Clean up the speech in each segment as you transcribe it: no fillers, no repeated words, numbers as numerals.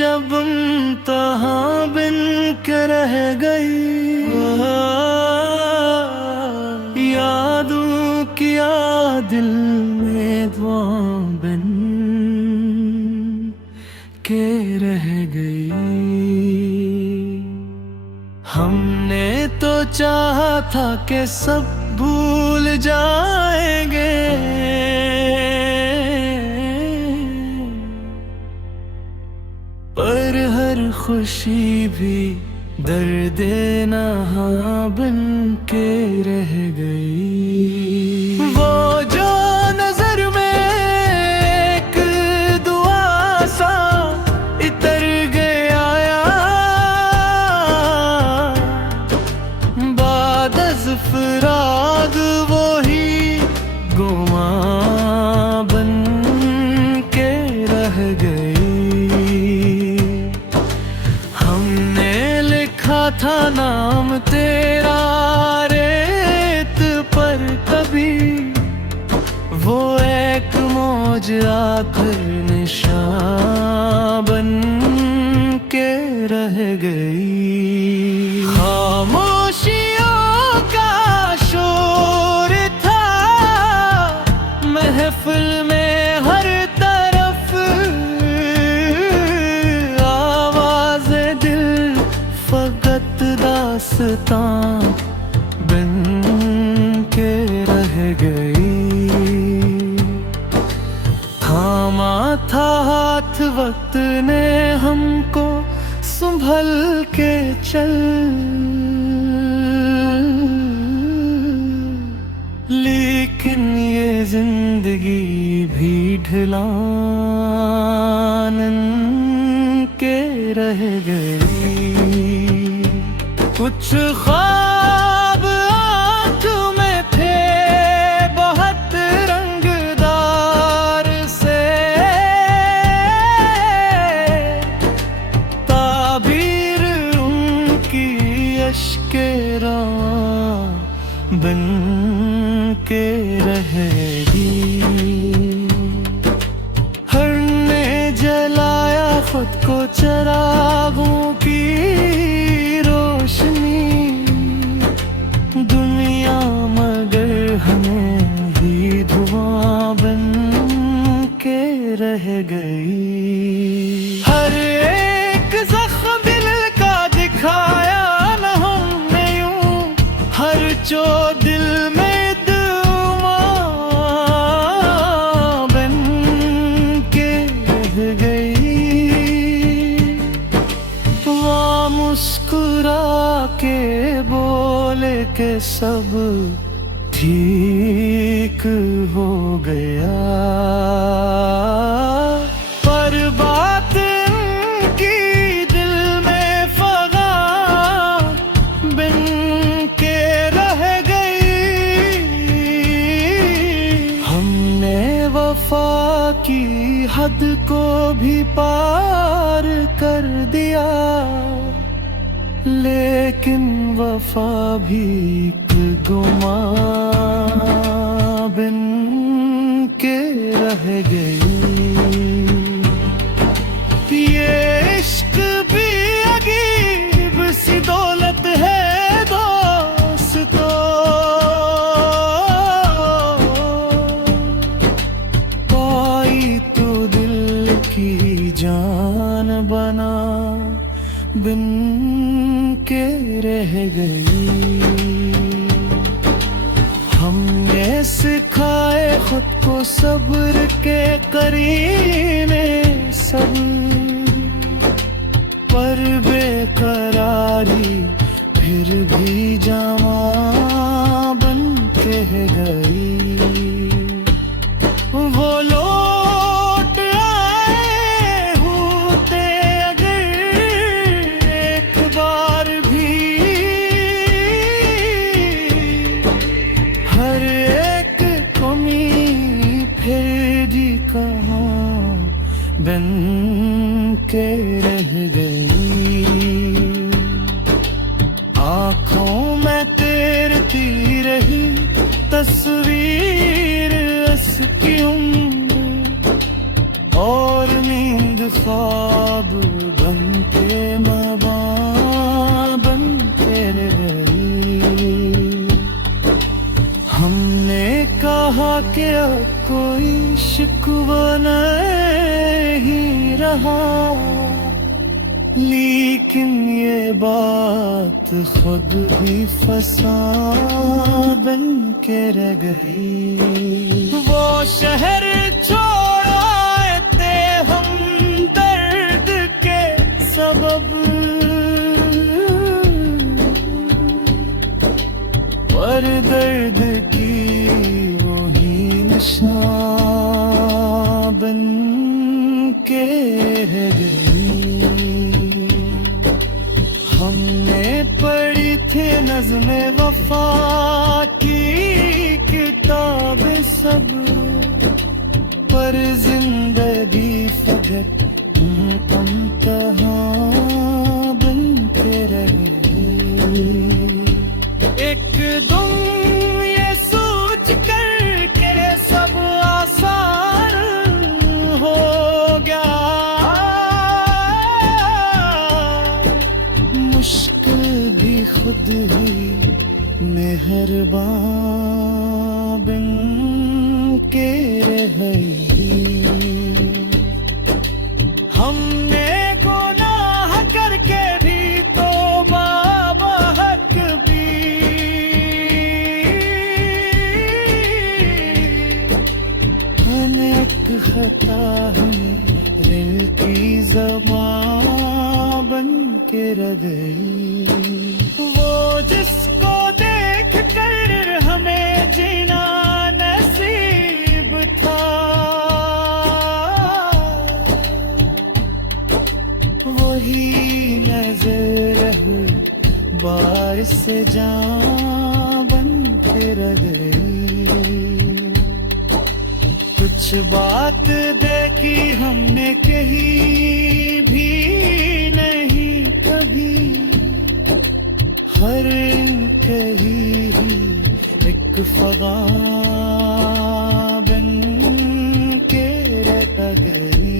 जब तहाँ बिन के रह गई, यादों किया दिल में दुआ बिन के रह गई। हमने तो चाहा था कि सब भूल जाएंगे, पर हर खुशी भी दर्द नहा बन के रह गई। वो जो नजर में एक दुआ सा इतर गया, बाद अज़ फ़राग़ वो ही गुमा बन के रह गई। था नाम तेरा रेत पर कभी, वो एक मौज आकर निशान बन के रह गई। खामोशियों का शोर था महफिल में, हर तरफ आवाज़ दिल फकत दास्तां बन के रह गई। थामा था हाथ वक्त ने हमको, संभल के चल, लेकिन ये जिंदगी भी ढलान के रह गई। कुछ ख्वाब आँख में थे बहुत रंगदार से, ताबीर उनकी अश्के रवां बन के रह गई। हर ने जलाया खुद को चिरागों की दुनिया, मगर हमें भी धुआं बन के रह गई। हर एक जख्म दिल का दिखाया न हमने यूं, हर जो दिल में दुआ बन के रह गई। वहाँ मुस्कुरा के बोले के सब ठीक हो गया, पर बात की दिल में फगा बिन के रह गई। हमने वफा की हद को भी पार कर दिया, लेकिन वफा भी गुमा बिन के रह गई। ये इश्क भी अजीब सी दौलत है दोस्तों, पाई तो दिल की जान बना बिन के रह गई। हमने सिखाए खुद को सब्र के करीने सब, पर बेकरारी फिर भी जामा बन के गई। वो लौट आए होते अगर एक बार भी, हर एक कमी फिर भी कहाँ बन के रह गई। आँखों में कि अब कोई शिकवा नहीं रहा, लेकिन ये बात खुद भी फसां के रह गई। वो शहर छोड़ आए थे हम दर्द के सबब, पर दर्द की वही निशान बन के रह गई। हमने पढ़ी थी नज़्मे वफा की किताबें सब, पर जिंदगी फजर तमतहा बन के रह गई। एक दम ये सोच कर के सब आसान हो गया, मुश्किल भी खुद ही मेहरबान बन के रह गई। हमने गुनाह करके भी तौबा हक भी, अनेक खता हमें दिल की ज़बान बन के रह गई। वो जिसको देख कर हमें जीना नसीब था, वही नजर बारिश से जान बन के रह गई। कुछ बात देखी हमने कहीं भी नहीं कभी, हर कहीं एक फगा बन के रह गई।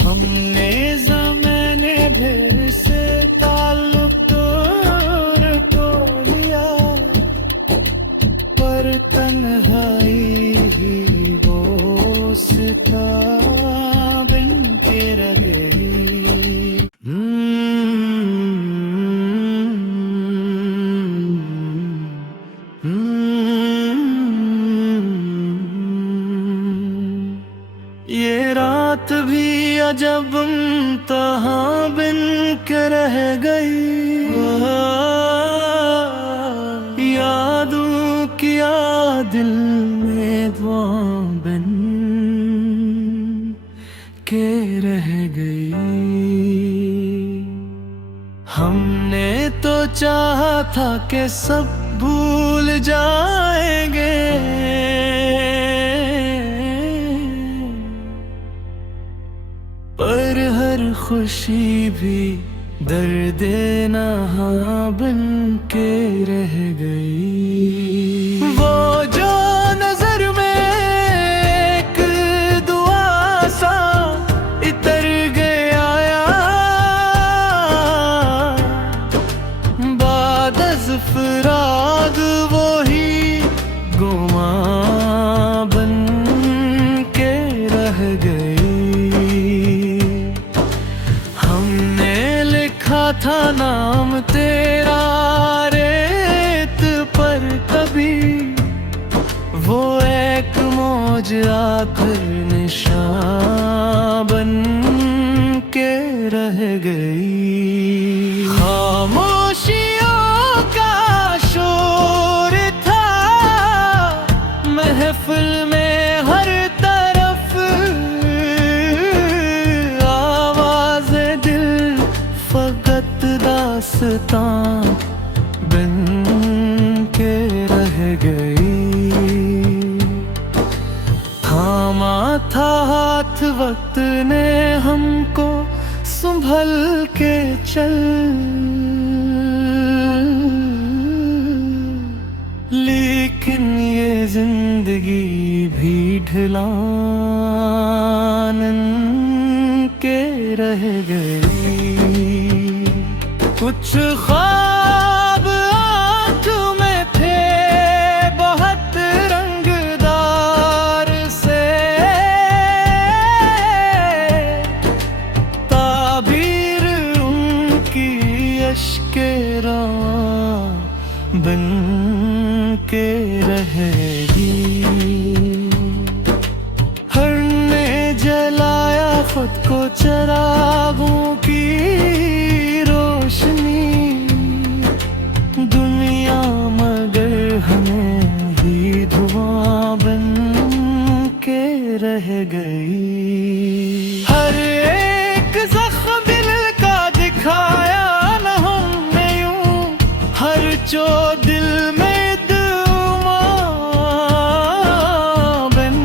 हमने ज़माने भर से ताल्लुक तोड़ लिया, पर तन्हाई ही वो सिता बन के रह गई। ये रात भी अजब तहाँ बिन के रह गई, यादों किया दिल में दुआ बिन के रह गई। हमने तो चाहा था कि सब भूल जाएंगे, पर हर खुशी भी दर्द नहा बन के रह गई। वो जो नजर में एक दुआ सा इतर गया, बाद अज़ फ़राग वो ही गुमा बन के रह गई। था नाम तेरा रेत पर कभी, वो एक मौज आकर निशान बन के रह गई। खामोशियों का शोर था महफिल में, हर तरफ आवाज़ दिल फकत दास्तां बन के रह गई। थामा था हाथ वक्त ने हमको, संभल के चल, लेकिन ये जिंदगी भी ढलान के रह गई। कुछ ख्वाब आँख में थे बहुत अश्के रवां बन के रहेगी। हर ने जलाया खुद को चिरागों की रोशनी, दुनिया मगर हमें ही धुआं बन के रह गई। हर एक जख्म दिल का दिखाया न हमने यूं, हर जो दिल में दुआ बन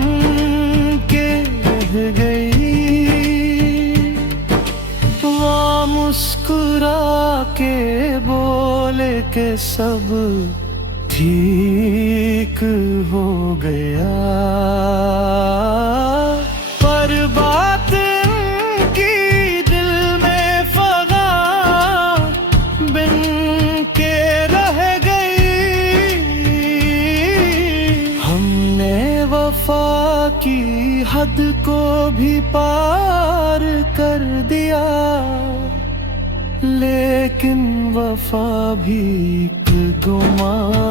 के रह गई। वहाँ मुस्कुरा के बोले के सब ठीक हो गया, पर बात की दिल में फगा बिन के रह गई। हमने वफा की हद को भी पार कर दिया, लेकिन वफा भी गुमां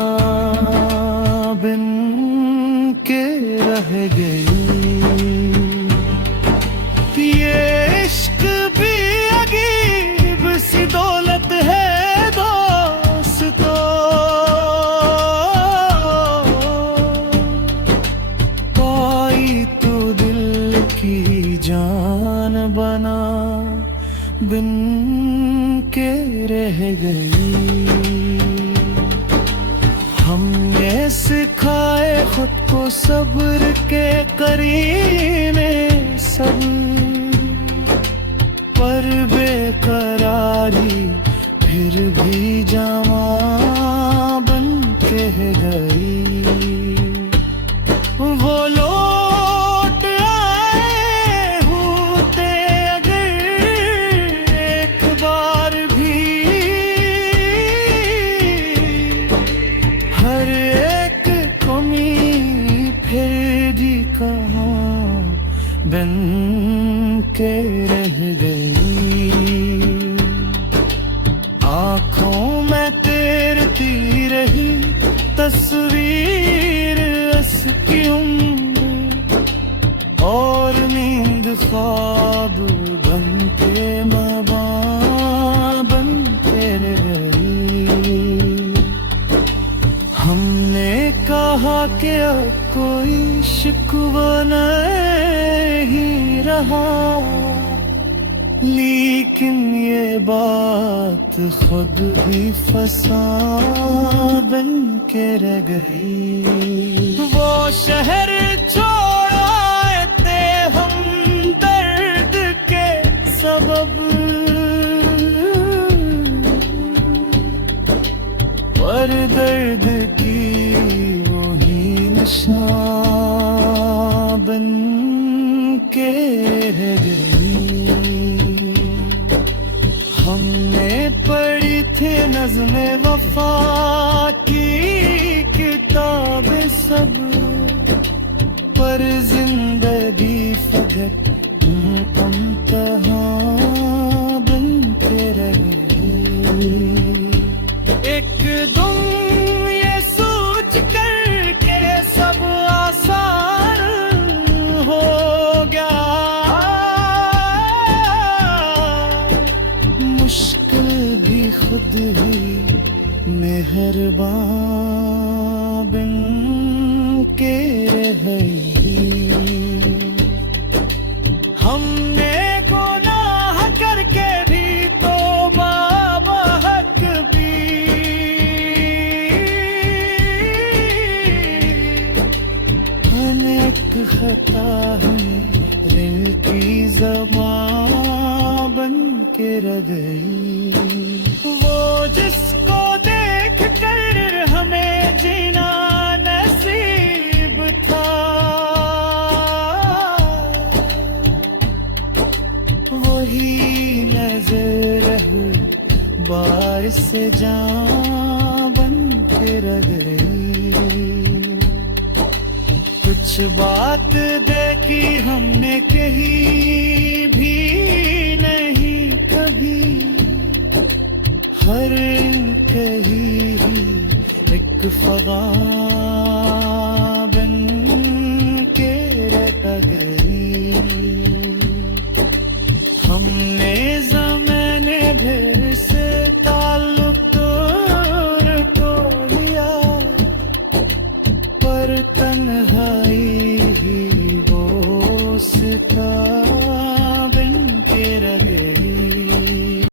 बिन के रह गई। ये इश्क भी अजीब सी दौलत है दोस्तों, पाई तो दिल की जान बना बिन के रह गई। हमने सिखाए खुद को सब्र के करीने सब, पर बेकरारी फिर भी जामा बन के गई। वो लौट आए होते अगर एक बार भी, हर एक कमी फिर भी कहाँ बन के रह गई। आँखों में तैरती रही तस्वीर उसकी उम्र, और नींद ख्वाब बन के मबां बन के रही। हमने कहा कि अब कोई शिकवा नहीं रहा, लेकिन ये बात खुद भी फसां के रह गई। वो शहर छोड़ आए थे हम दर्द के सबब, पर दर्द की वही निशान बन के रह गई। हमने पढ़ी थी नज़्मे वफा की किताबें सब, पर जिंदगी फकत इम्तिहान बन के रह गई। एक दम ये सोच कर के सब आसान हो गया, मुश्किल भी खुद ही मेहरबान बन के रह गई। हमने गुनाह करके भी तौबा बहक भी, अनेक खता है दिल की ज़बान बन के रह गई। वो जिसको देख कर हमें जीना नसीब था, वही नजर बारिश से जान बन के रह गई। कुछ बात देखी हमने कहीं भी नहीं कभी, भर के ही एक फवाद